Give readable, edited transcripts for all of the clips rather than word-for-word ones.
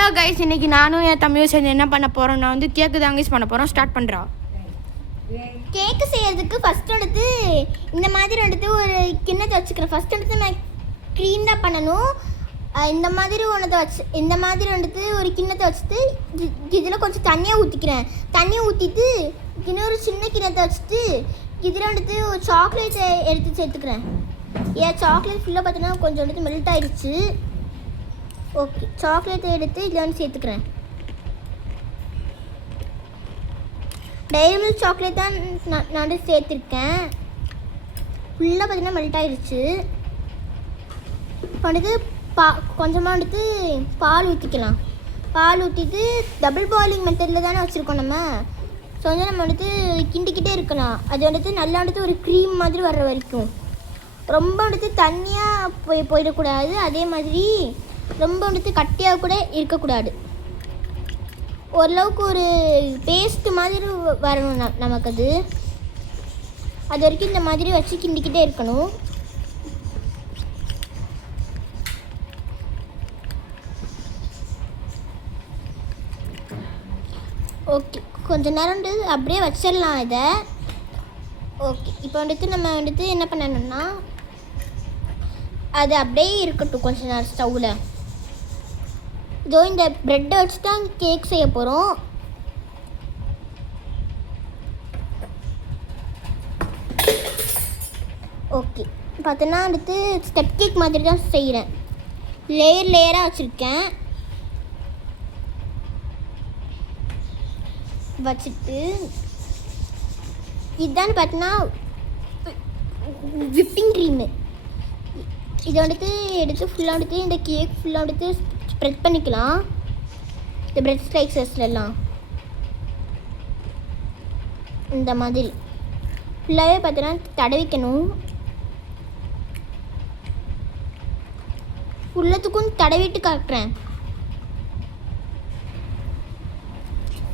Hello guys, இன்னைக்கு நானும் என் தம்பியும் சேர்ந்து என்ன பண்ண போகிறோம்? நான் வந்து கேக்கு தான் கைஸ் பண்ண போகிறோம். ஸ்டார்ட் பண்ணுறோம். கேக்கு செய்யறதுக்கு ஃபஸ்ட் எடுத்து இந்த மாதிரி எடுத்து ஒரு கிண்ணத்தை வச்சுக்கிறேன். ஃபஸ்ட் எடுத்து நான் க்ளீனாக பண்ணணும். இந்த மாதிரி எடுத்து ஒரு கிண்ணத்தை வச்சுட்டு இதில் கொஞ்சம் தண்ணியாக ஊற்றிக்கிறேன். தண்ணியை ஊற்றிட்டு இன்னொரு சின்ன கிண்ணத்தை வச்சுட்டு இதில் எடுத்து ஒரு சாக்லேட்டை எடுத்து சேர்த்துக்கிறேன். சாக்லேட் ஃபுல்லாக பார்த்தீங்கன்னா கொஞ்சம் எடுத்து மெல்ட் ஆயிடுச்சு. ஓகே, சாக்லேட்டை எடுத்து இதில் வந்து சேர்த்துக்கிறேன். டைரி மில்க் சாக்லேட் தான் நான் வந்து சேர்த்துருக்கேன். ஃபுல்லாக பார்த்தீங்கன்னா மெல்ட் ஆகிடுச்சு. இப்போ வந்துட்டு கொஞ்சமாக வந்துட்டு பால் ஊற்றிக்கலாம். பால் ஊற்றிட்டு டபுள் பாயிலிங் மெத்தடில் தானே வச்சுருக்கோம் நம்ம. ஸோ வந்து நம்ம வந்துட்டு கிண்டிக்கிட்டே இருக்கலாம். அது வந்துட்டு நல்லா வந்துட்டு ஒரு க்ரீம் மாதிரி வர்ற வரைக்கும். ரொம்ப வந்துட்டு தண்ணியாக போயிடக்கூடாது. அதே மாதிரி ரொம்ப வந்துட்டு கட்டியாக கூட இருக்கக்கூடாது. ஓரளவுக்கு ஒரு பேஸ்ட்டு மாதிரி வரணும் நமக்கு. அது வரைக்கும் இந்த மாதிரி வச்சு கிண்டிக்கிட்டே இருக்கணும். ஓகே, கொஞ்ச நேரம் வந்து அப்படியே வச்சிடலாம் இதை. ஓகே, இப்போ வந்துட்டு நம்ம வந்துட்டு என்ன பண்ணணும்னா அது அப்படியே இருக்கட்டும் கொஞ்ச நேரம் ஸ்டவ்வில். இதோ இந்த ப்ரெட்டை வச்சு தான் கேக் செய்ய போகிறோம். ஓகே, பார்த்தோன்னா வந்துட்டு ஸ்டெப் கேக் மாதிரி தான் செய்கிறேன். லேயராக வச்சுருக்கேன். வச்சுட்டு இதுதான் பார்த்தீங்கன்னா விப்பிங் க்ரீமு. இதை வந்துட்டு எடுத்து ஃபுல்லாக வந்துட்டு இந்த கேக் ஃபுல்லாக வந்துட்டு ஸ்ப்ரெட் பண்ணிக்கலாம். இந்த பிரெட் ஸ்லைசஸ்லாம் இந்த மாதிரி ஃபுல்லாகவே பார்த்தீங்கன்னா தடவிக்கணும். ஃபுல்லத்துக்கும் தடவிட்டு காட்டுறேன்.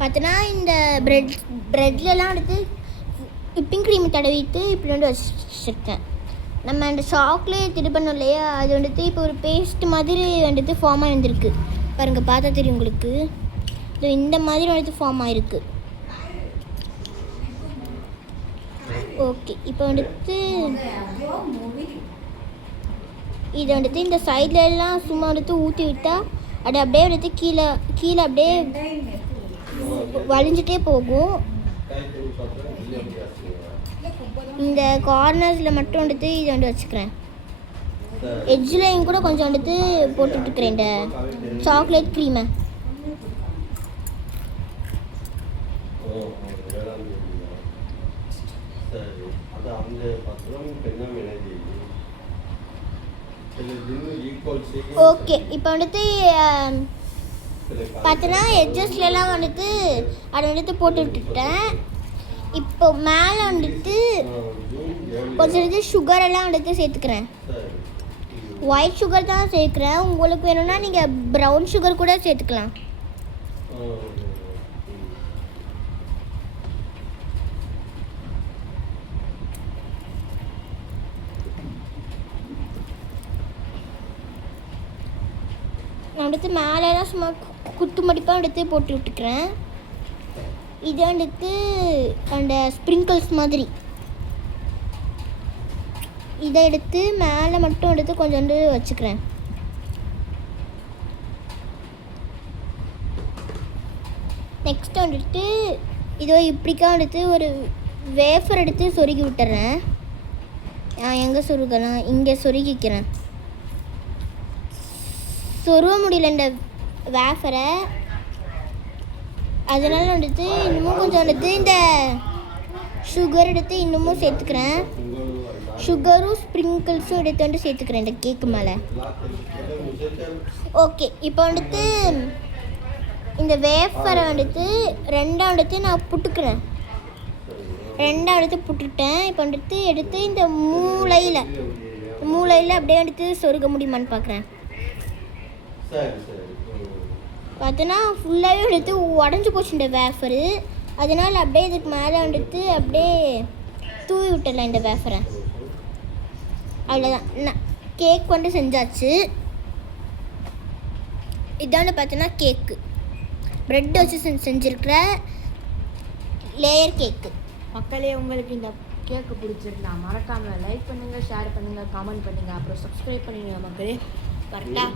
பார்த்தோன்னா இந்த ப்ரெட்லலாம் எடுத்து விப்பிங் க்ரீம் தடவிட்டு இப்படி வந்து வச்சுருக்கேன். நம்ம அந்த சாக்லேட் இது பண்ணோம் இல்லையா, அது வந்துட்டு இப்போ ஒரு பேஸ்ட் மாதிரி வந்துட்டு ஃபார்ம் ஆகிருந்துருக்கு. பாருங்கள், பார்த்தா தெரியும் உங்களுக்கு. இது இந்த மாதிரி வந்துட்டு ஃபார்ம் ஆகிருக்கு. ஓகே, இப்போ வந்துட்டு இதை வந்துட்டு இந்த சைட்லலாம் சும்மா வந்துட்டு ஊற்றி விட்டால் அது அப்படியே வந்துட்டு கீழே அப்படியே வலிஞ்சிட்டே போகும். இந்த கார்னர்ஸில் மட்டும் வந்துட்டு இதை வந்து வச்சுக்கிறேன். எட்ஜ்லையும் கூட கொஞ்சம் வந்துட்டு போட்டுட்ருக்கிறேன் இந்த சாக்லேட் க்ரீமை. ஓகே, இப்போ வந்துட்டு பார்த்தோன்னா எட்ஜஸ்லாம் வந்துட்டு அதை வந்துட்டு போட்டு விட்டுட்டேன். இப்போ மேலே வந்துட்டு கொஞ்சம் சுகரெல்லாம் வந்துட்டு சேர்த்துக்கிறேன். ஒயிட் சுகர் தான் சேர்க்குறேன். உங்களுக்கு வேணும்னா நீங்கள் ப்ரௌன் சுகர் கூட சேர்த்துக்கலாம். நான் வந்துட்டு மேலெலாம் சும்மா குத்து மடிப்பாக எடுத்து போட்டு விட்டுக்கிறேன். இது வந்துட்டு அந்த ஸ்ப்ரிங்கிள்ஸ் மாதிரி இதை எடுத்து மேலே மட்டும் எடுத்து கொஞ்சோண்டு வச்சுக்கிறேன். நெக்ஸ்ட் வந்துட்டு இதோ இப்படிக்கா வந்துட்டு ஒரு வேஃபர் எடுத்து சொருகி விட்டுறேன். எங்கே சொருகலாம்? இங்கே சொருகிக்கிறேன். சொருக முடியல இந்த வேஃபரை, அதனால் வந்துட்டு இன்னமும் கொஞ்சம் வந்துட்டு இந்த சுகர் எடுத்து இன்னமும் சேர்த்துக்கிறேன். சுகரும் ஸ்ப்ரிங்கிள்ஸும் எடுத்து வந்து சேர்த்துக்கிறேன் இந்த கேக்கு மேலே. ஓகே, இப்போ வந்துட்டு இந்த வேஃபரை வந்துட்டு ரெண்டாக வந்துட்டு நான் புட்டுக்கிறேன். ரெண்டாக எடுத்து புட்டுட்டேன். இப்போ வந்துட்டு எடுத்து இந்த மூளையில் அப்படியே வந்துட்டு சொருக முடியுமான்னு பார்க்குறேன். பார்த்தோன்னா ஃபுல்லாகவே வந்துட்டு உடஞ்சி போச்சு இந்த வேஃபரு. அதனால் அப்படியே இதுக்கு மேலே வந்துட்டு அப்படியே தூவி விட்டுடலாம் இந்த வேஃபரை. அவ்வளோதான், கேக் வந்து செஞ்சாச்சு. இதான்னு பார்த்தோன்னா கேக்கு, ப்ரெட் வச்சு செஞ்சுருக்கிற லேயர் கேக்கு. மக்களே, உங்களுக்கு இந்த கேக்கு பிடிச்சிருந்தா மறக்காமல் லைக் பண்ணுங்கள், ஷேர் பண்ணுங்கள், கமெண்ட் பண்ணுங்கள், அப்புறம் சப்ஸ்கிரைப் பண்ணிடுங்க மக்களே. கரெக்டாக